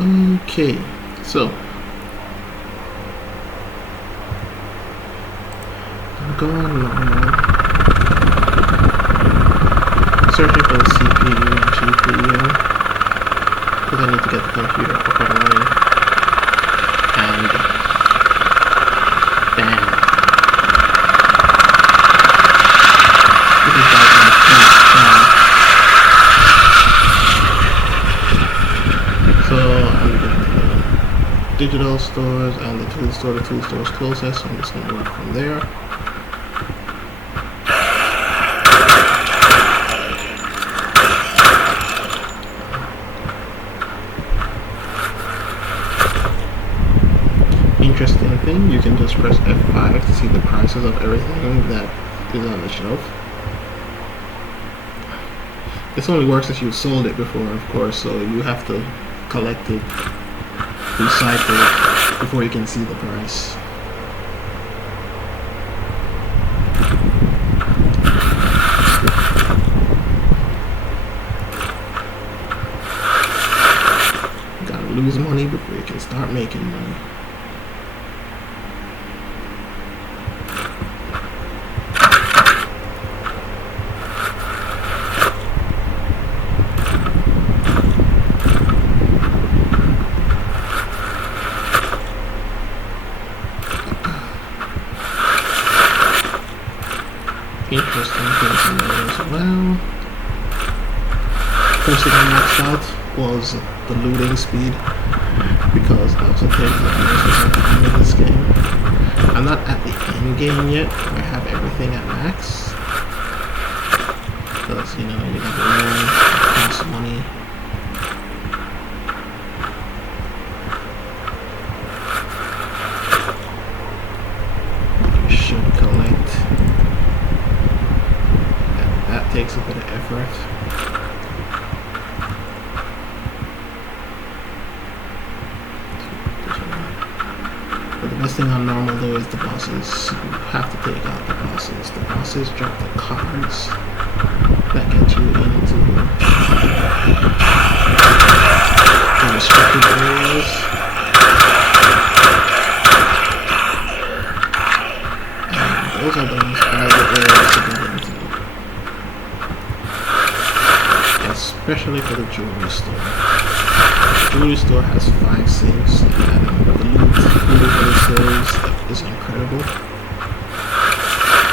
Okay, so I'm going normal. Searching for the CPU and GPU because I need to get the computer up and running. And damn, this is like my first time. So I'm going to the digital stores and the tool store. The tool store is closest, so I'm just going to work from there. Interesting thing, you can just press F5 to see the prices of everything that is on the shelf. This only works if you've sold it before, of course, so you have to collect it, recycle it before you can see the price. You gotta lose money before you can start making money. Interesting things in there as well. First thing I maxed out was the looting speed, because that's the thing that most of this game. I'm not at the end game yet, where I have everything at max. Because, you know, you got to learn, cost money. You should collect. That takes a bit of effort. But the best thing on normal though is the bosses. You have to take out the bosses. The bosses drop the cards that get you into the restricted areas. And those are the most valuable areas to get into. Especially for the jewelry store. The jewelry store has 5 saves, and the loot for the saves is incredible.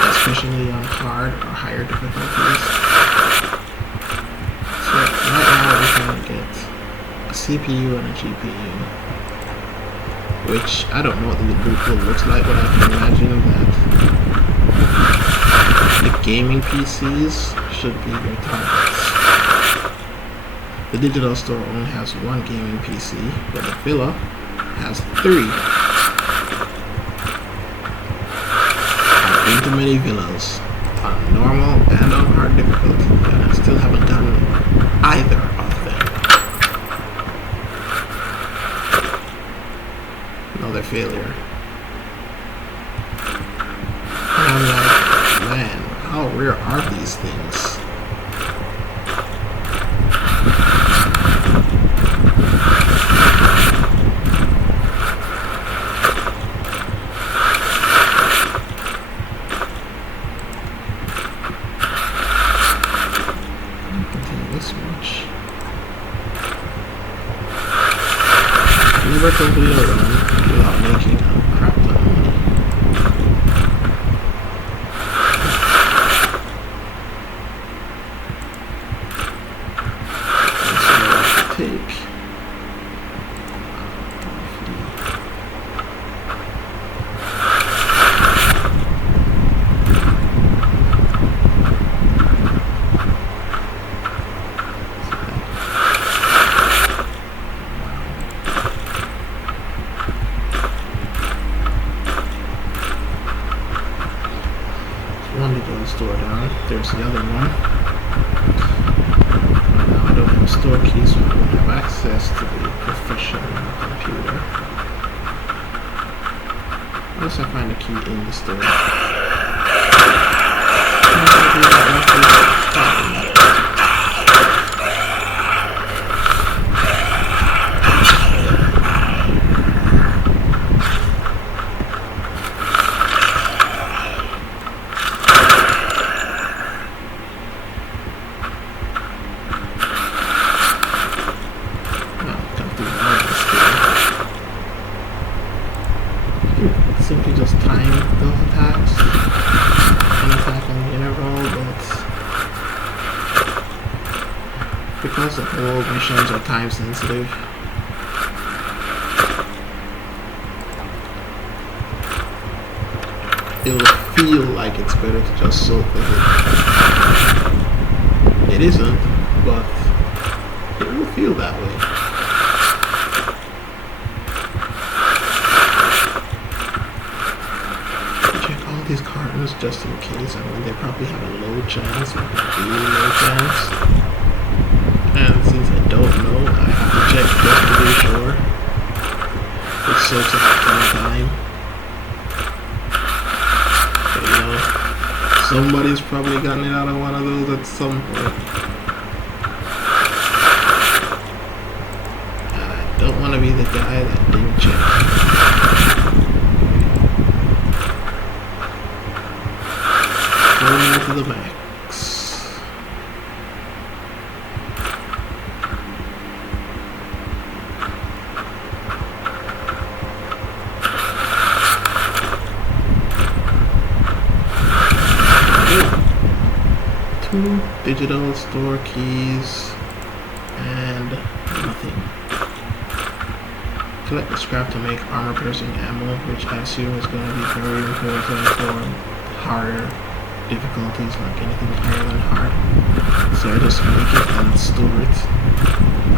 Especially on hard or higher difficulties. So right now we're going to get a CPU and a GPU. Which I don't know what the loot pool looks like, but I can imagine that the gaming PCs should be your targets. The digital store only has 1 gaming PC, but the villa has 3. I've been to many villas on normal and on hard difficulty, and I still haven't done either of them. Another failure. And I'm like, man, how rare are these things? Never complete a run without making a crap ton of money. That's what I have to take. One digital store down. There's the other one. Now I don't have a store key, so I don't have access to the professional computer. Unless I find a key in the store. missions are time sensitive. It'll feel like it's better to just soak the hit. It isn't, but it will feel that way. Check all these cartons just in case. I mean, they probably have a low chance, like a really low chance. And since I don't know, I have to check just to be sure. It soaks up a ton of time. But you know, somebody's probably gotten it out of one of those at some point. And I don't want to be the guy that didn't check. Full to the max. Digital store keys and nothing. Collect the scrap to make armor piercing ammo, which I assume is going to be very important for harder difficulties, like anything higher than hard. So I just make it and store it.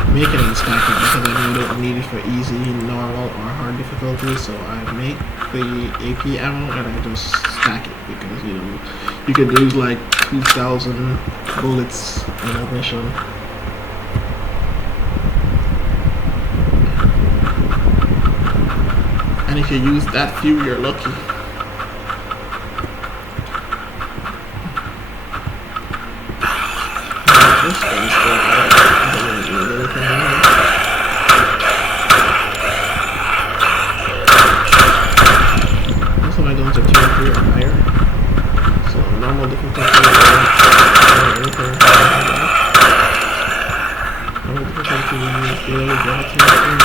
Make it and stack it because I know I don't need it for easy, normal, or hard difficulties. So I make the AP ammo and I just stack it because you know you could lose like 2,000 bullets in a mission. And if you use that few, you're lucky. This thing's still out. I don't really do anything else. Most of my guns are tier 3 or higher. So normal difficulty or anything like that. Normal difficulty means the only got tier 3.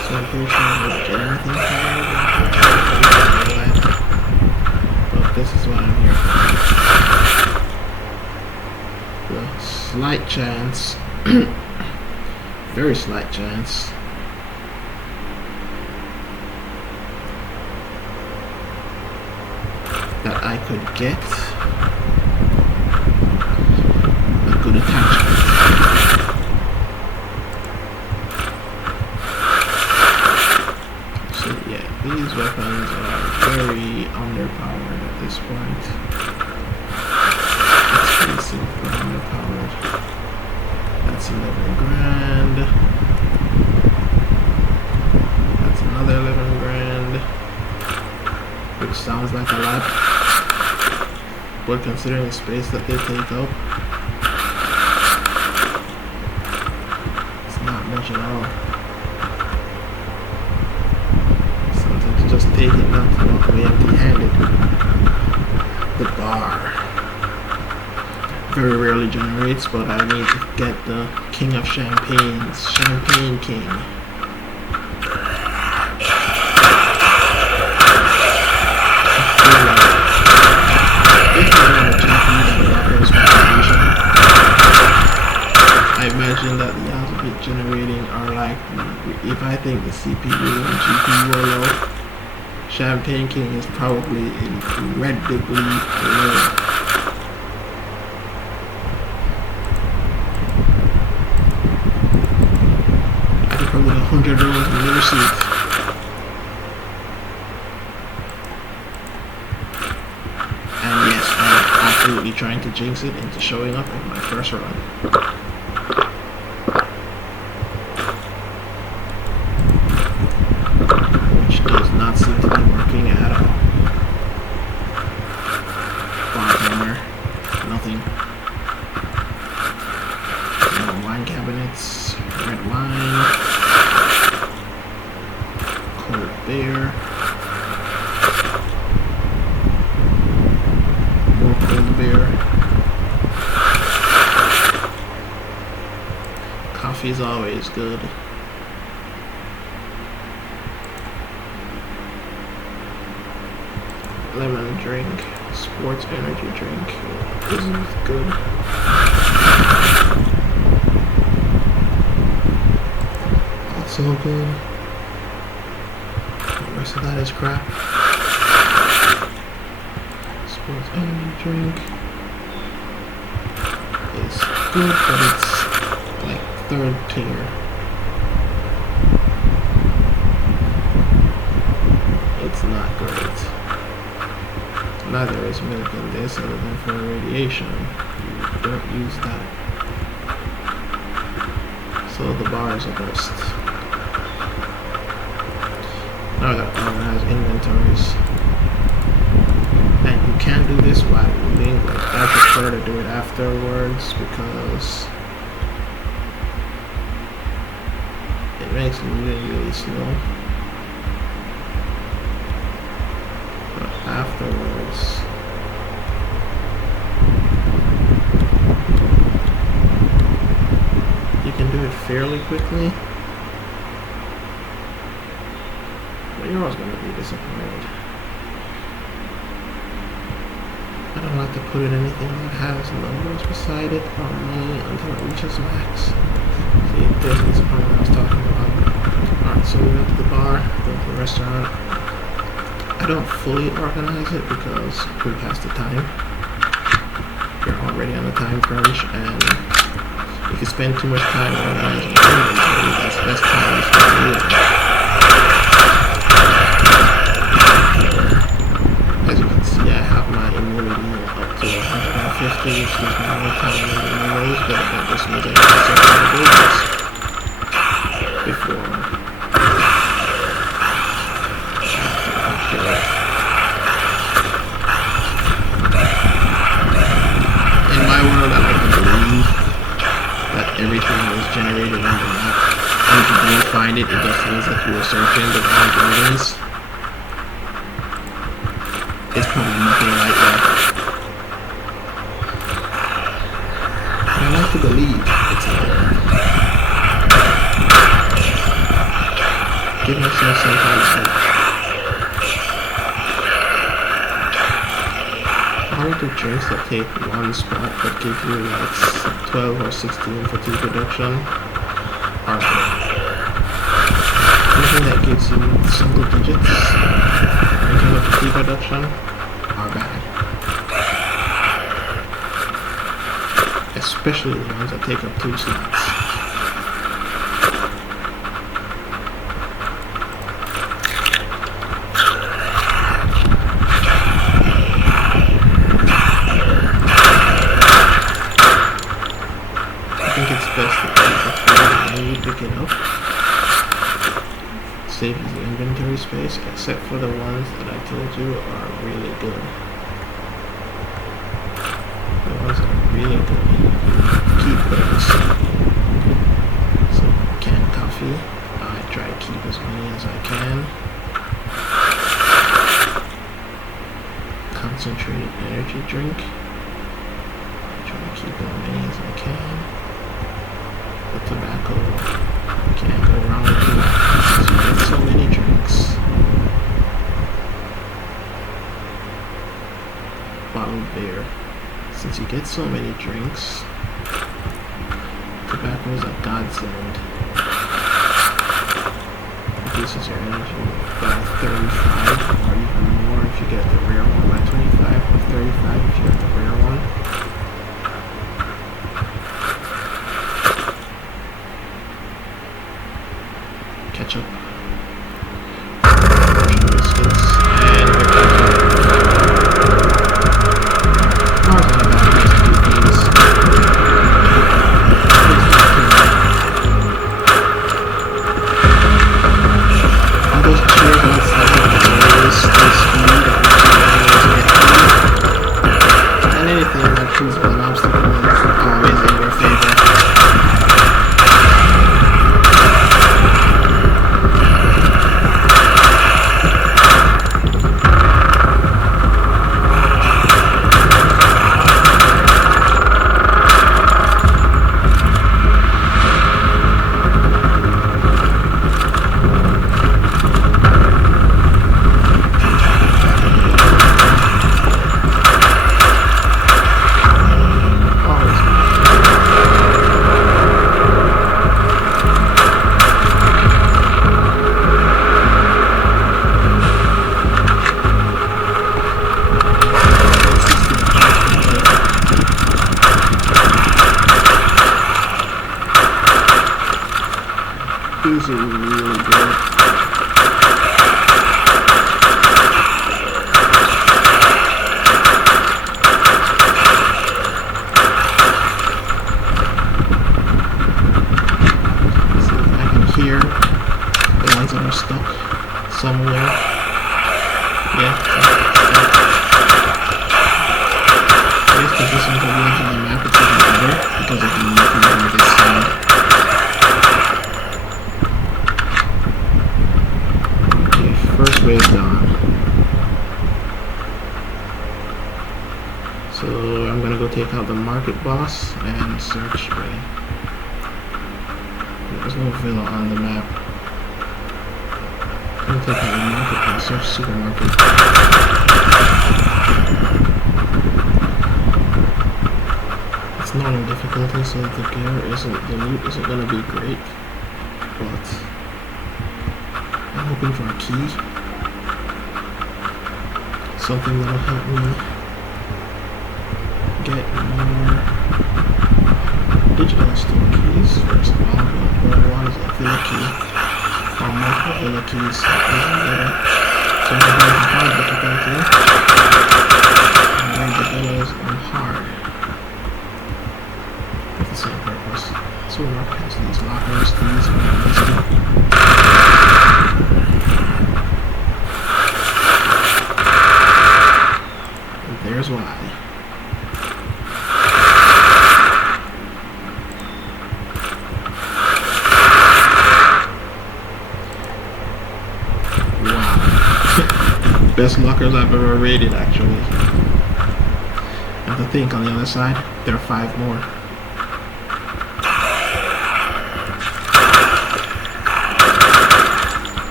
So I'm pretty sure I don't get anything higher than that. But this is what I'm here for. The slight chance, very slight chance, that I could get a good attachment. So yeah, these weapons are very underpowered at this point. Expensive but underpowered. That's 11 grand. That's another 11 grand. Which sounds like a lot, but considering the space that they take up, it's not much at all. Something to just take it, not to walk away empty-handed. The bar very rarely generates, but I need to get the King of Champagnes, Champagne King. I imagine that the odds of it generating are like, if I think the CPU and GPU are low, Champagne King is probably incredibly low. I could probably get 100 rolls in your seat. And yes, I'm absolutely trying to jinx it into showing up on my first run. Which does not seem to be working at all. Bartender, nothing. No wine cabinets, red wine, cold beer. Beer. Coffee is always good. Lemon drink. Sports energy drink is good. Also good. The rest of that is crap. Sports energy drink is good, but it's like third tier. It's not great. Neither is milk in this, other than for radiation. You don't use that. So the bars are best. Now that one has inventories. And you can do this while looting, but I prefer to do it afterwards because it makes looting really slow. But afterwards, you can do it fairly quickly. But you're always going to be disappointed. I don't like to put in anything that has numbers beside it or money until it reaches max. See, there's the disappointment I was talking about. Alright, so we went to the bar, go to the restaurant. I don't fully organize it because we're past the time. You're already on a time crunch, and if you spend too much time organizing your inventory, that's less time you spend moving. As you can see, I have my immunity up to 150, which gives me more time in the menus, but that just means I have to set my business before in my world, I like to believe that everything is generated on the map. And if you don't find it, it just means that you were searching the wrong buildings. It's probably nothing like that. But I like to believe it's there. Give myself some time to search. All of the drinks that take one spot but give you like 12 or 16 fatigue reduction are good. Anything that gives you single digits in terms of fatigue reduction are bad. Especially the ones that take up 2 slots. Pick it up, saves the inventory space, except for the ones that I told you are really good. The ones that are really good, keep those. So canned coffee, I try to keep as many as I can. Concentrated energy drink, I try to keep as many as I can. The tobacco, you can't go wrong with it. You get so many drinks. Bottled beer. Since you get so many drinks, tobacco is a godsend. Reduces your energy by 35 or even more if you get the rare one, by 25 or 35 if you get the rare one. Ketchup, biscuits, and we're not a bad place to keep things. All those cheers outside of the doors, the speed at which you and anything that proves an obstacle is always in your favor. He's really good. See if I can hear the ones that are stuck somewhere. Yeah. I guess because this one's going into the map, it's even better because I can move from this side. Okay, first wave gone. So I'm gonna go take out the market boss and search Ray. There's no villa on the map. I'm gonna take out the market boss, search supermarket. It's normal difficulty, so the loot isn't gonna be great, but I'm hoping for a key, something that'll help me get more digital store keys. First of all, what I want is a villa key, or multiple villa keys, even better. So I'm going to hard difficulty, and then the villas on hard. The same purpose. So we're not has these lockers, these are listed. And there's why. Wow. Best lockers I've ever raided, actually. And to think on the other side, there are 5 more.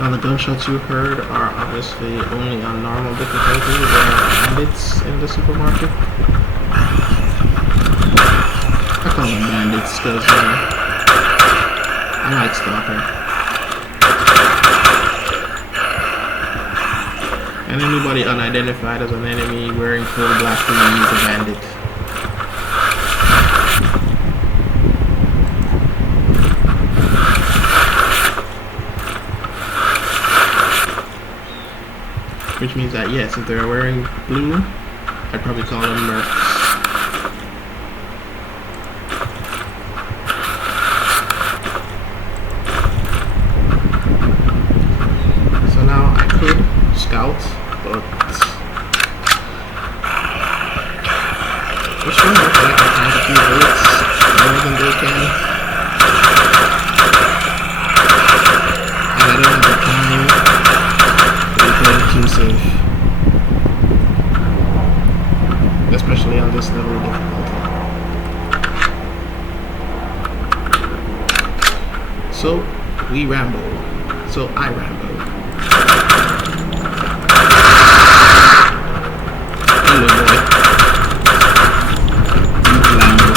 Now the gunshots you heard are obviously only on normal difficulty. There are bandits in the supermarket. I call them bandits because I like Stalker. And anybody unidentified as an enemy wearing full black is a bandit. Which means that yes, if they're wearing blue, I'd probably call them mercs. So now I could scout, but which one looks like I can find a few bullets more than they can. And I don't have the time. Too safe, especially on this level of difficulty. So we rambo. So I rambo. Hello, boy. You rambo.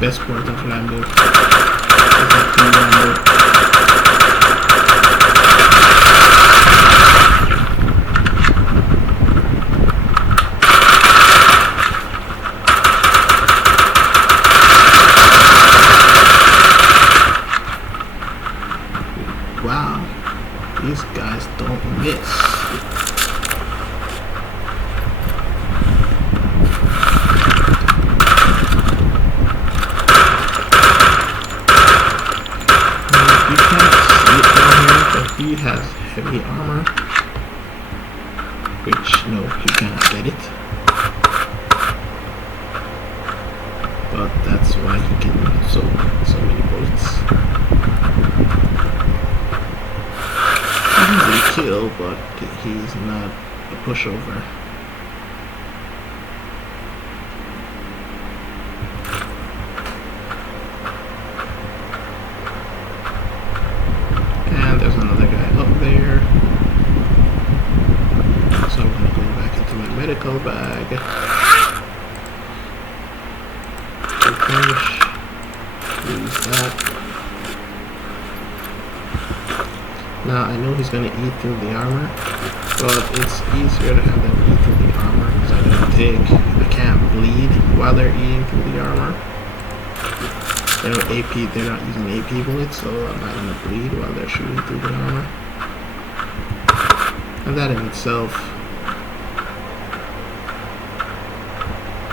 Best part of Lambo is that Lambo. Wow, these guys don't miss. He has heavy armor, which no, you cannot get it, but that's why he can so many bullets. Easy kill, but he's not a pushover. There's another guy up there. So I'm going to go back into my medical bag. Replenish. Use that. Now I know he's gonna eat through the armor, but it's easier to have them eat through the armor because I can't bleed while they're eating through the armor. They're not using AP bullets, so I'm not gonna bleed while they're shooting through the armor. And that in itself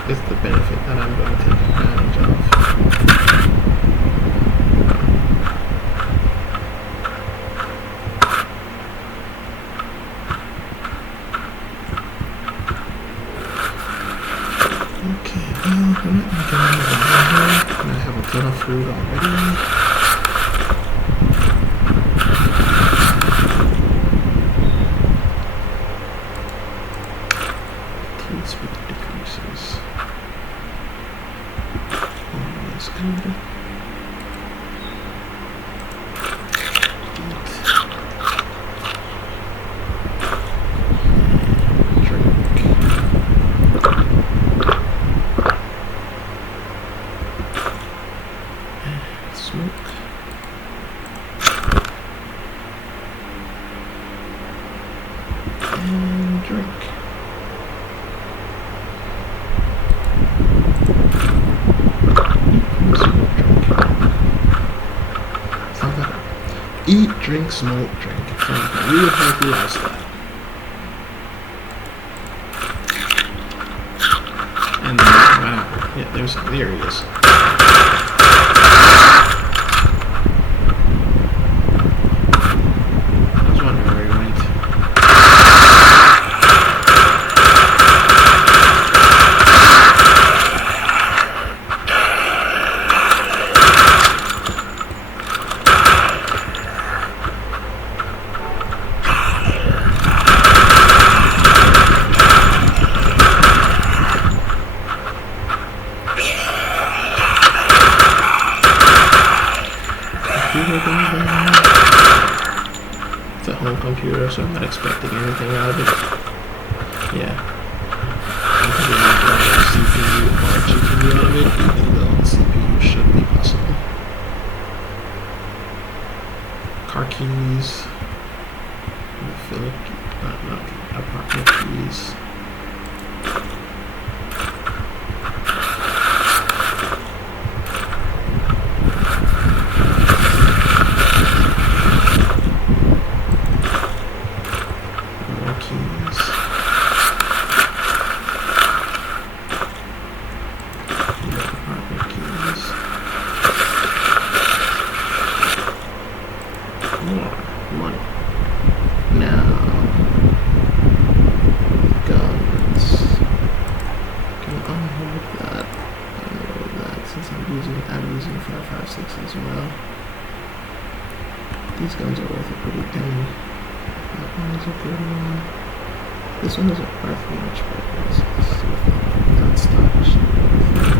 is the benefit that I'm going to take advantage of. Okay, well, I'm not going to get out of here. I have a ton of food already. Please with the decreases. That's good. Eat, drink, smoke, drink. It's like a real healthy lifestyle. And then right out. Yeah, there he is. I was wondering where he went. It's a home computer, so I'm not expecting anything out of it. Yeah. I'm probably not going to get CPU or GPU out of it, even though the CPU should be possible. Car keys. Apartment keys. I'm using 5.56 as well. These guns are worth a pretty penny. That one is a good one. This one isn't worth much, but this is not stock. It should be worth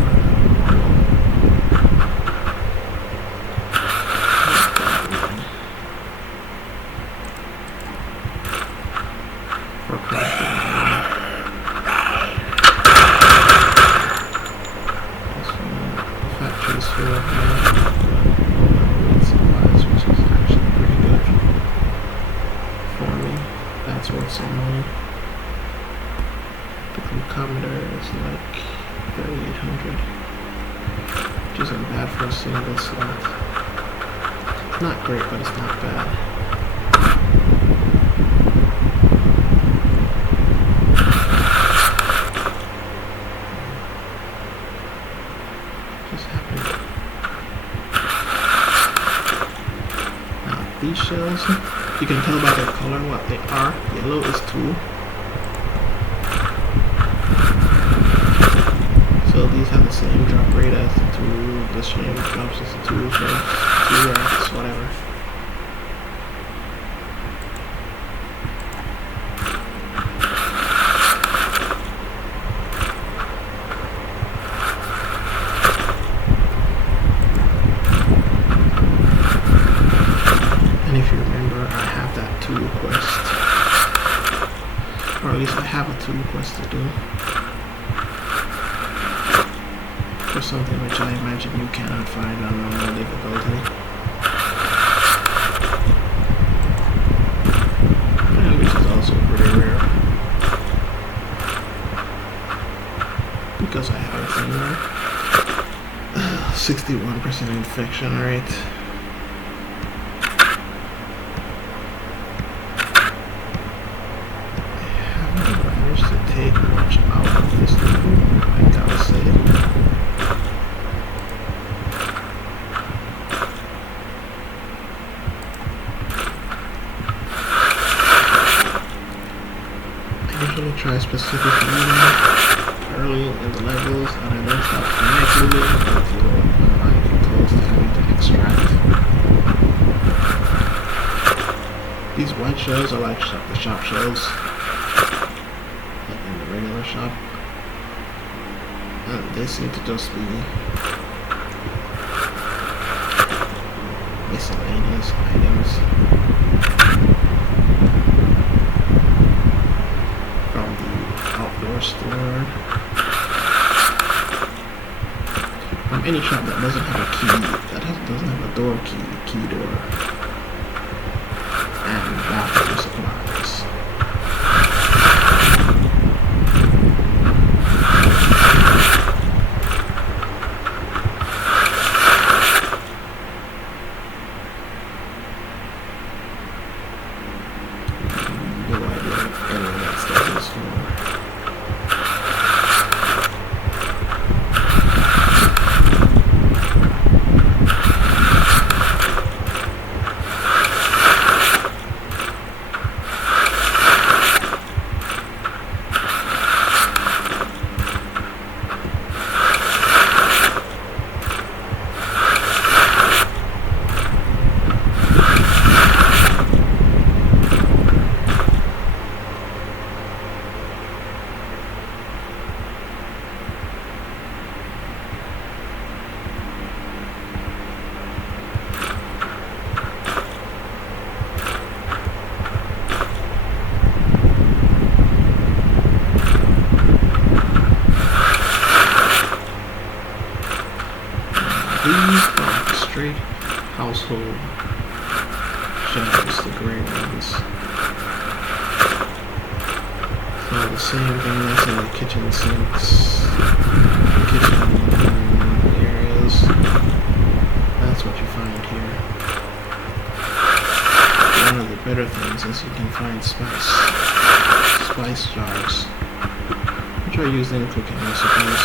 for crafting. Which is actually pretty good for me. That's worth some money. The glucometer is like 3,800, which isn't bad for a single slot. It's not great, but it's not bad. These shells, you can tell by their color what they are. Yellow is 2. So these have the same drop rate as the 2, the same drops as the 2 shells, 2 racks, whatever. And if you remember, I have that 2 quest, or at least I have a 2 quest to do for something which I imagine you cannot find on normal difficulty. 61% infection rate. To take much out of this level, I gotta say. I usually try specific looting early in the levels, and I don't stop panic looting until I get close to having to extract. These white shells are like the shop shells. Regular shop, and they seem to just be miscellaneous items from the outdoor store, from any shop that doesn't have a key, doesn't have a door key door, and bathroom supplies. These are straight household shelves, the gray ones. So the same thing that's in the kitchen sinks, kitchen areas. That's what you find here. One of the better things is you can find spice jars, which are used in cooking recipes.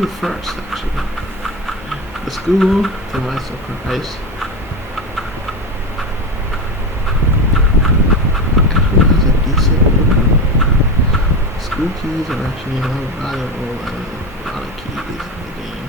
school first, actually. The school, to my surprise, actually has a decent open. School keys are actually more valuable than a lot of keys in the game.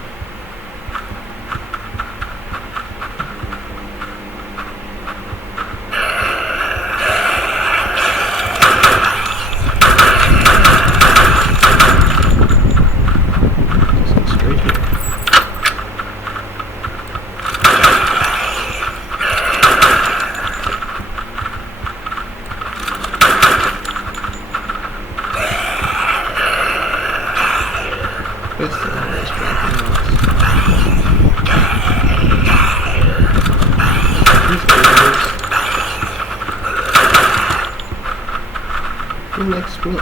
Explode.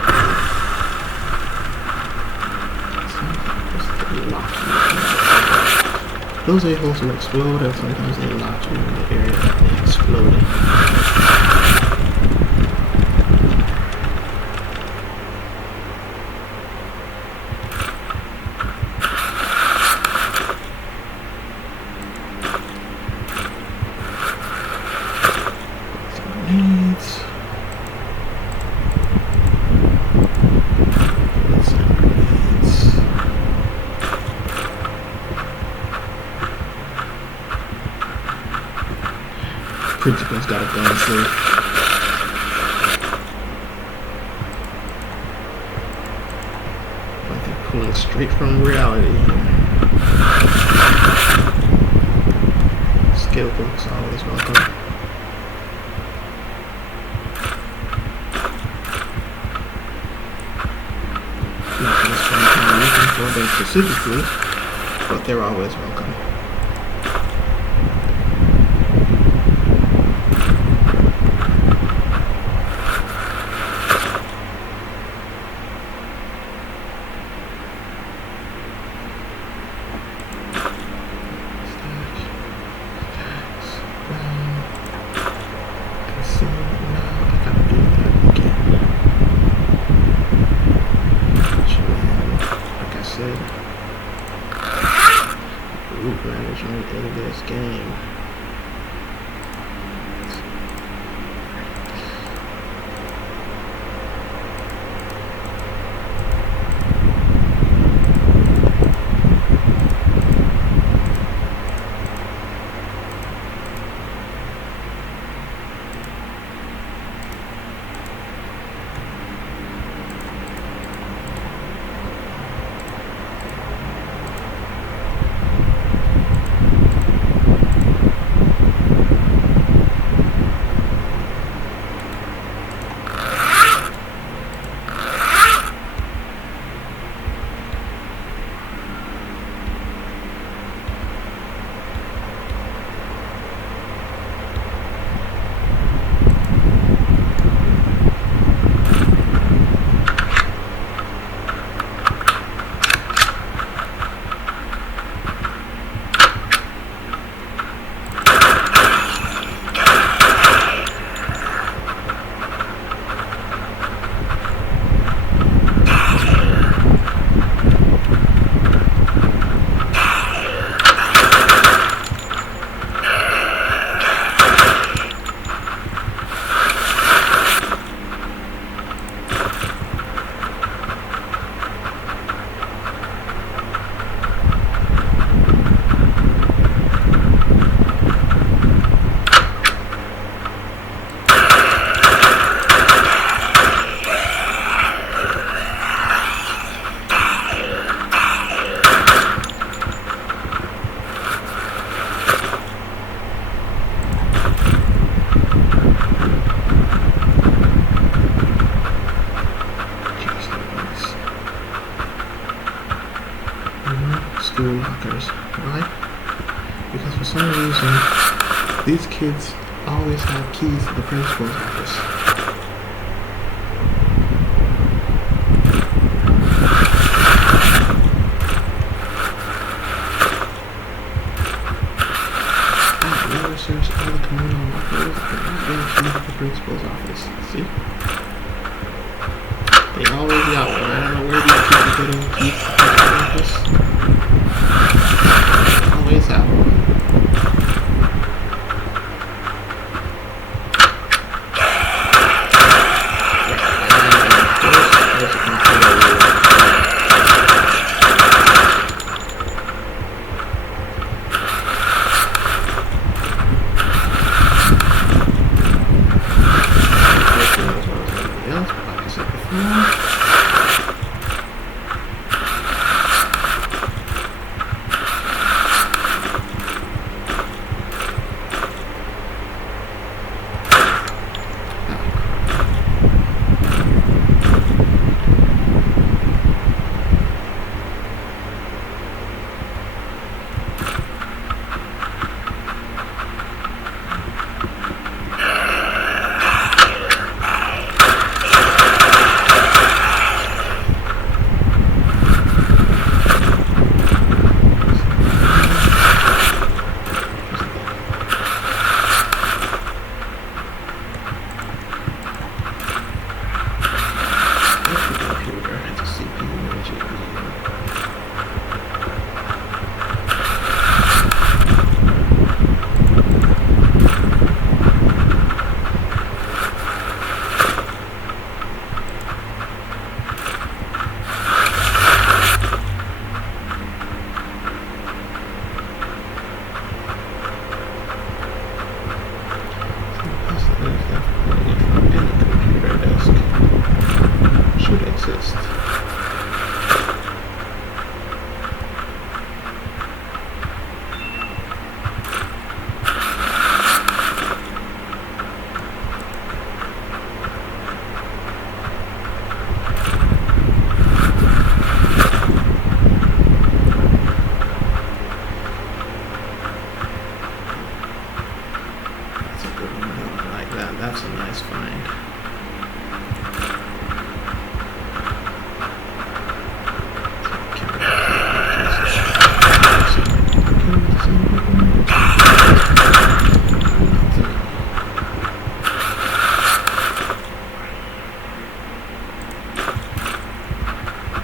Those a-holes will explode, and sometimes they lock you in the area that they exploded. Principal's got a gun, so like they're pulling straight from reality here. Skill books always welcome. Not this one I'm looking for them specifically, but they're always welcome. Loot management in this game. School lockers. Why? Because for some reason, these kids always have keys to the principal's office. I've never searched all the communal lockers and not been a key to the principal's office. See? They always be out there. I don't know where these kids are getting keys to the principal's office. There's definitely any computer desk should exist. That's a good one. I like that. That's a nice find.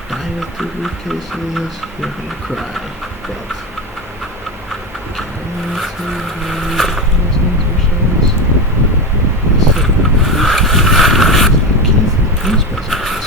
Die with 2 briefcases, you're gonna cry, but carrying 2 machines. Keys and police messages.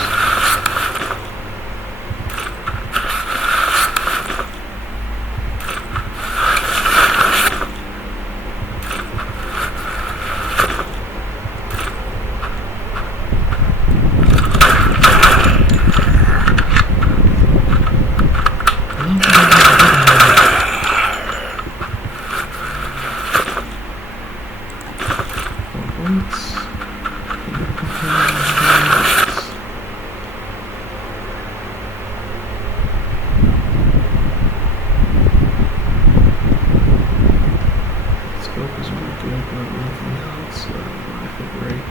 Scope is really good, but nothing else. Rifle break.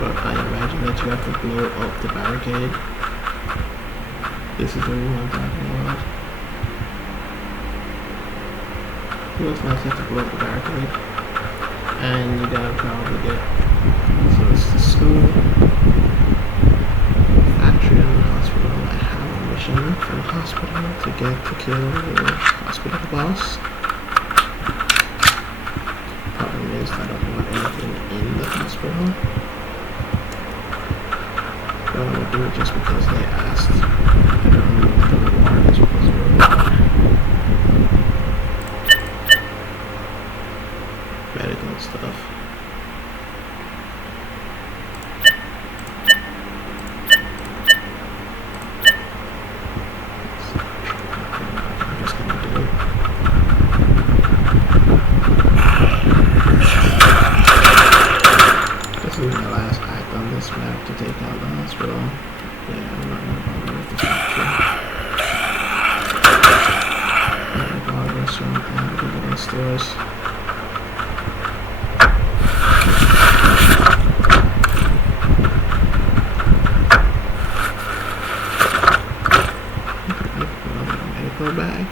But I imagine that you have to blow up the barricade. This is the room I'm talking about. It looks nice, you have to blow up the barricade. And you gotta probably get, so it's the school, factory, and the hospital. I have a mission for the hospital to get to kill the hospital boss. Problem is, I don't want anything in the hospital. But I'm gonna do it just because they asked. I don't know what the reward is because of the reward. Medical stuff. I'm just gonna do it. This is my last act on this map to take out the hospital. Yeah, I'm not gonna bother with this actually. I'm gonna bother with restaurant and convenience stores. Medical bag.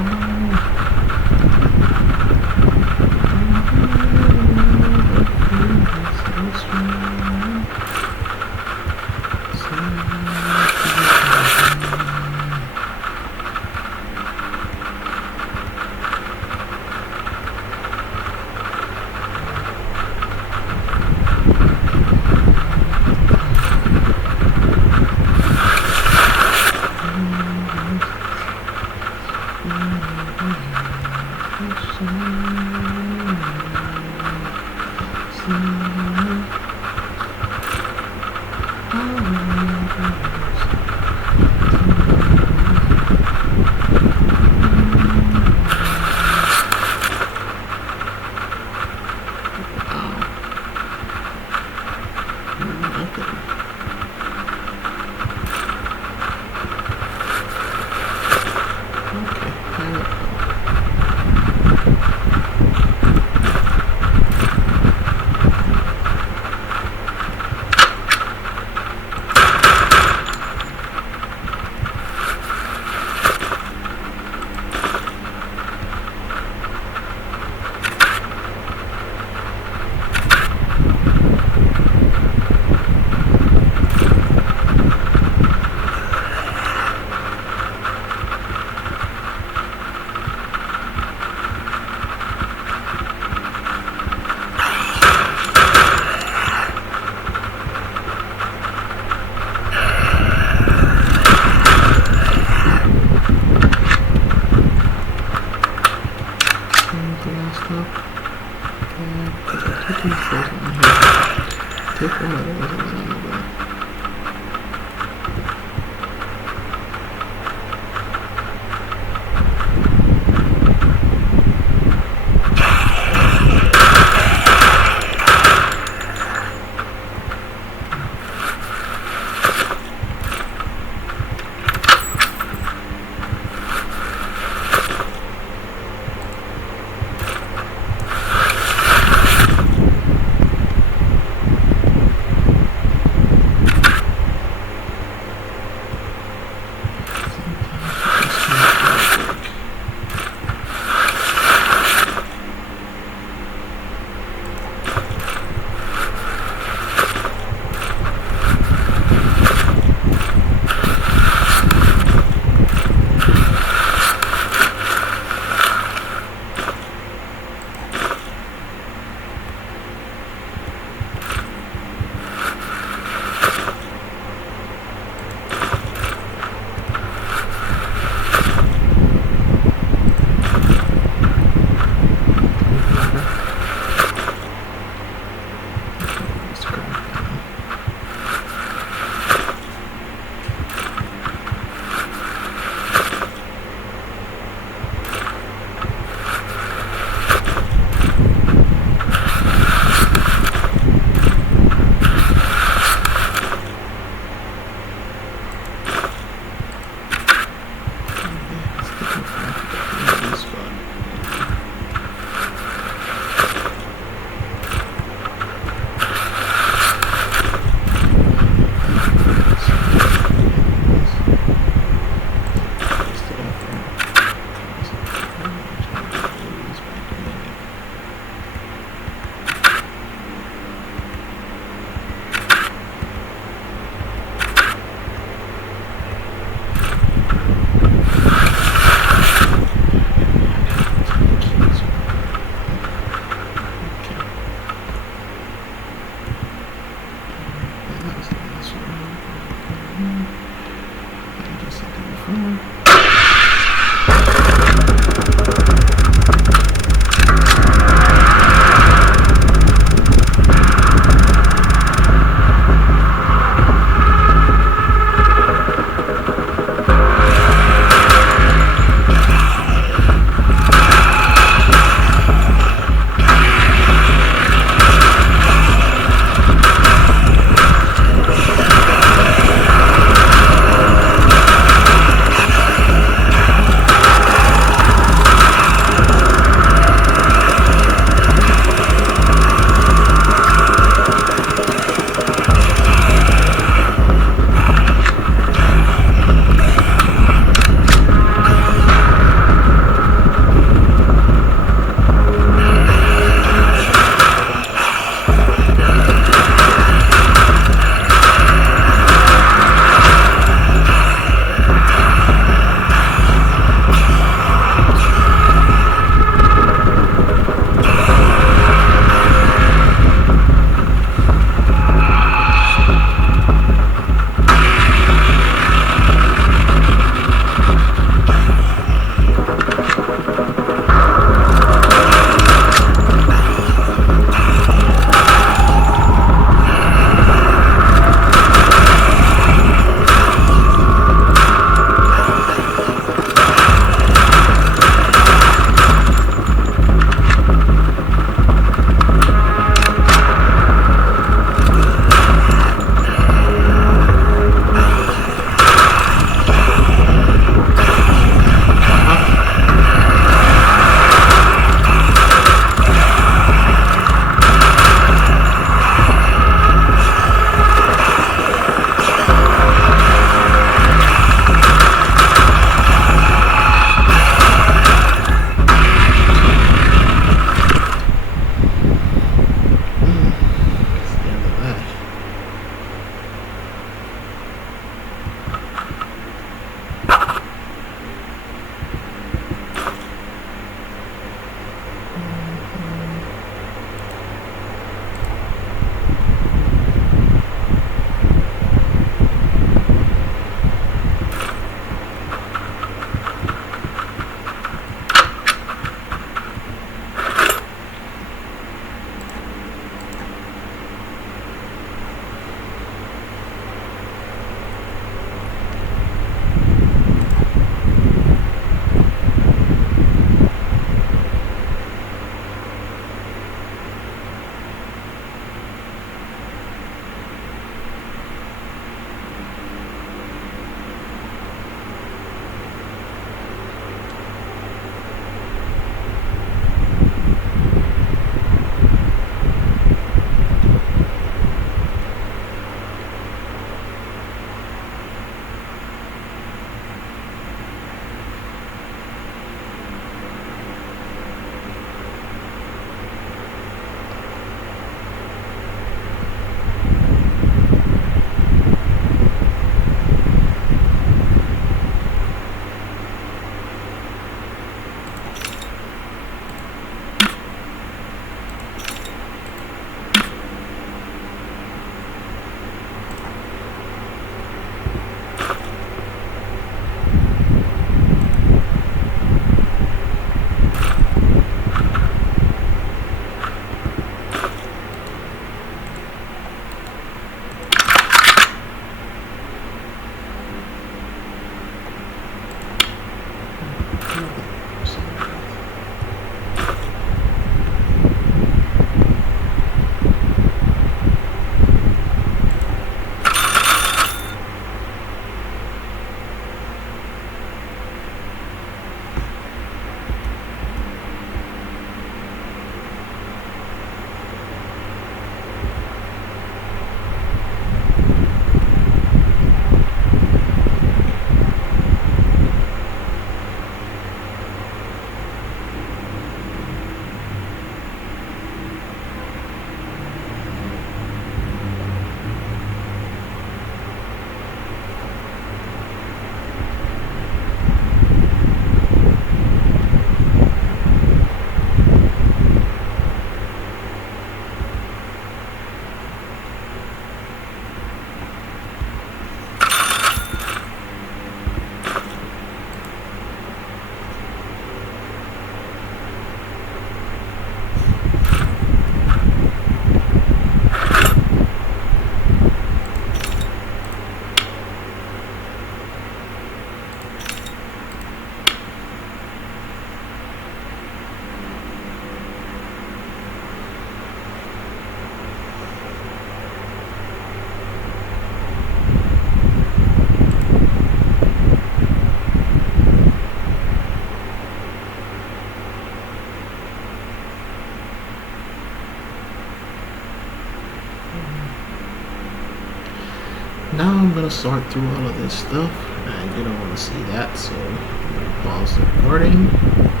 Now I'm gonna sort through all of this stuff, and you don't want to see that, so I'm gonna pause the recording.